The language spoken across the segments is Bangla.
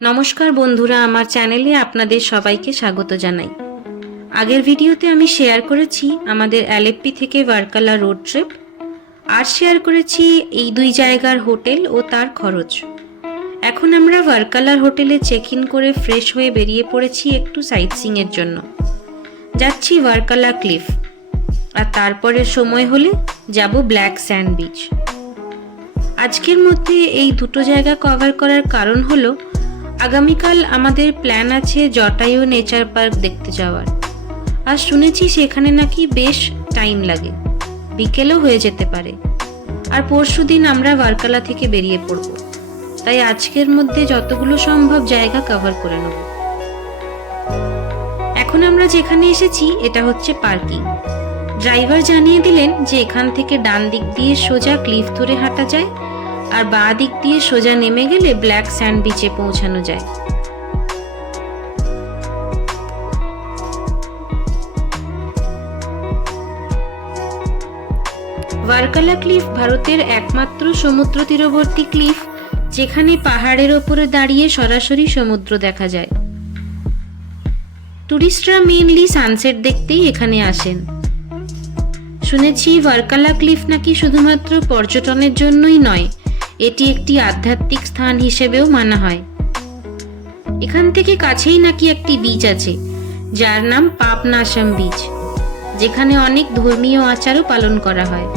নমস্কার বন্ধুরা, আমার চ্যানেলে আপনাদের সবাইকে স্বাগত জানাই। আগের ভিডিওতে আমি শেয়ার করেছি আমাদের অ্যালেপ্পি থেকে ভার্কালা রোড ট্রিপ। আর শেয়ার করেছি এই দুই জায়গার হোটেল ও তার খরচ। এখন আমরা ভার্কালার হোটেলে চেক ইন করে ফ্রেশ হয়ে বেরিয়ে পড়েছি একটু সাইট এর জন্য। যাচ্ছি ভার্কালা ক্লিফ আর তারপরে সময় হলে যাব ব্ল্যাক স্যান্ড বিচ আজকের মধ্যে এই দুটো জায়গা কভার করার কারণ হলো, আগামীকাল আমাদের প্ল্যান আছে জটায়ু নেচার পার্ক দেখতে যাওয়ার। আর শুনেছি সেখানে নাকি বেশ টাইম লাগে। বিকেলও হয়ে যেতে পারে। আর পরশু দিন আমরা ভারকালা থেকে বেরিয়ে পড়ব। তাই আজকের মধ্যে যতগুলো সম্ভব জায়গা কভার করে নেব। এখন আমরা যেখানে এসেছি, এটা হচ্ছে পার্কিং ড্রাইভার জানিয়ে দিলেন যে এখান থেকে ডান দিক দিয়ে সোজা ক্লিফ ধরে হাঁটা যায় আর বাঁ দিক দিয়ে সোজা নেমে গেলে ব্ল্যাক স্যান্ড বিচে পৌঁছানো যায়। ভারকালা ক্লিফ ভারতের একমাত্র সমুদ্র তীরবর্তী ক্লিফ যেখানে পাহাড়ের ওপরে দাঁড়িয়ে সরাসরি সমুদ্র দেখা যায়। টুরিস্টরা মেইনলি সানসেট দেখতেই এখানে আসেন। শুনেছি ভারকালা ক্লিফ নাকি শুধুমাত্র পর্যটনের জন্যই নয়, এটি একটি আধ্যাত্মিক স্থান হিসেবেও মানা হয়। এখান থেকে কাছেই নাকি একটি বিচ আছে, যার নাম পাপনাশাম বিচ যেখানে অনেক ধর্মীয় আচারও পালন করা হয়।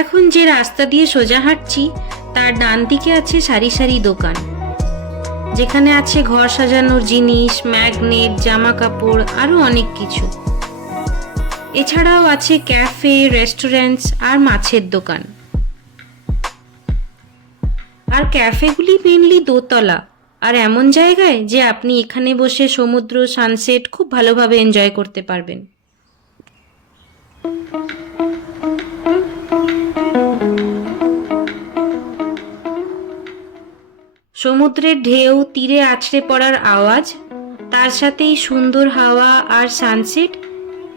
এখন যে রাস্তা দিয়ে সোজা হাঁটছি, তার ডান দিকে আছে সারি সারি দোকান। যেখানে আছে ঘর সাজানোর জিনিস, ম্যাগনেট জামা কাপড় আরও অনেক কিছু। এছাড়াও আছে ক্যাফে, রেস্টুরেন্টস আর মাছের দোকান। আর ক্যাফেগুলি মেনলি দোতলা। আর এমন জায়গায় যে আপনি এখানে বসে সমুদ্র, সানসেট খুব ভালোভাবে এনজয় করতে পারবেন। সমুদ্রের ঢেউ তীরে আছড়ে পড়ার আওয়াজ, তার সাথেই সুন্দর হাওয়া আর সানসেট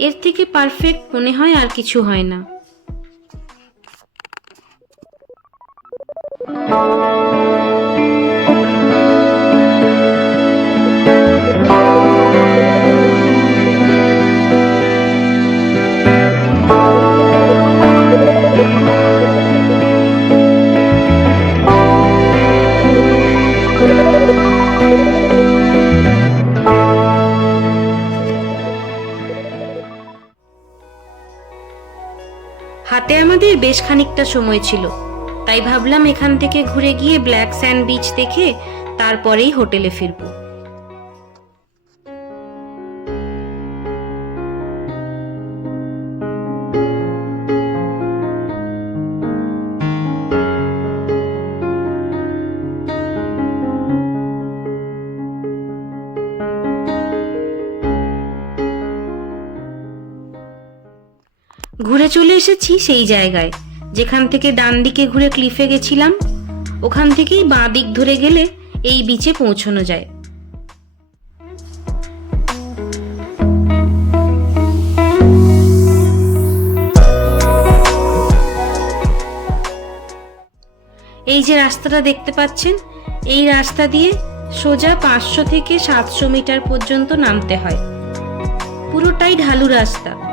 এর থেকে পারফেক্ট মনে হয় আর কিছু হয় না। হাতে আমাদের বেশ খানিকটা সময় ছিল। তাই ভাবলাম এখান থেকে ঘুরে গিয়ে ব্ল্যাক স্যান্ড বিচ দেখে তারপরেই হোটেলে ফিরবো। ঘুরে চলে এসেছি সেই জায়গায়। যেখান থেকে ডান দিকে ঘুরে ক্লিফে গেছিলাম, ওখান থেকেই বাঁ দিক ধরে গেলে এই বিচে পৌঁছানো যায়। এই যে রাস্তাটা দেখতে পাচ্ছেন, এই রাস্তা দিয়ে সোজা পাঁচশো থেকে সাতশো মিটার পর্যন্ত নামতে হয়। পুরোটাই ঢালু রাস্তা।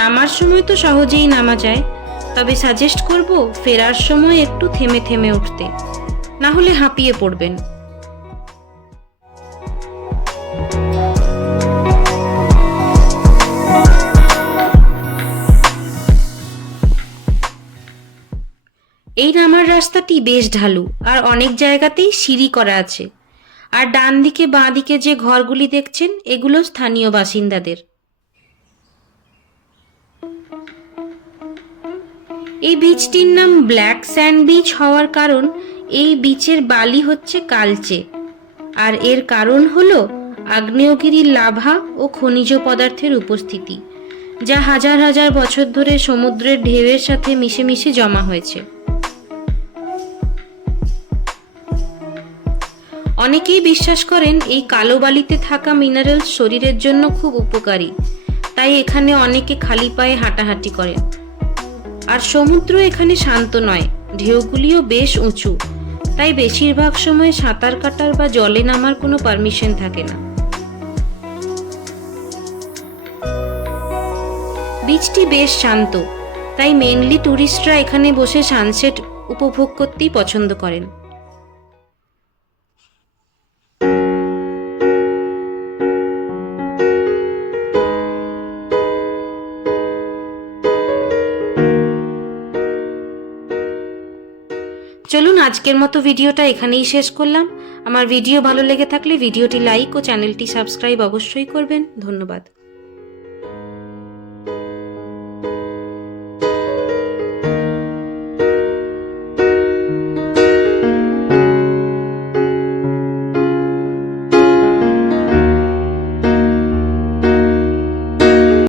নামার সময় তো সহজেই নামা যায়, তবে সাজেস্ট করব ফেরার সময় একটু থেমে থেমে উঠতে, না হলে হাঁপিয়ে পড়বেন। এই নামার রাস্তাটি বেশ ঢালু, আর অনেক জায়গাতেই সিঁড়ি করা আছে। আর ডান দিকে বাঁ দিকে যে ঘরগুলি দেখছেন, এগুলো স্থানীয় বাসিন্দাদের। এই বীচটির নাম ব্ল্যাক স্যান্ড বিচ হওয়ার কারণ এই বীচের বালি হচ্ছে কালচে। আর এর কারণ হলো আগ্নেয়গিরির লাভা ও খনিজ পদার্থের উপস্থিতি, যা হাজার হাজার বছর ধরে সমুদ্রের ঢেউয়ের সাথে মিশে মিশে জমা হয়েছে। অনেকেই বিশ্বাস করেন এই কালো বালিতে থাকা মিনারেল শরীরের জন্য খুব উপকারী, তাই এখানে অনেকে খালি পায়ে হাঁটাহাঁটি করেন। আর সমুদ্র এখানে শান্ত নয়, ঢেউগুলিও বেশ উঁচু। তাই বেশিরভাগ সময় সাঁতার কাটার বা জলে নামার কোনো পারমিশন থাকে না। বিচটি বেশ শান্ত, তাই মেনলি ট্যুরিস্টরা এখানে বসে সানসেট উপভোগ করতেই পছন্দ করেন। চলুন আজকের মতো ভিডিওটা এখানেই শেষ করলাম। আমার ভিডিও ভালো লেগে থাকলে ভিডিওটি লাইক ও চ্যানেলটি সাবস্ক্রাইব অবশ্যই করবেন। ধন্যবাদ।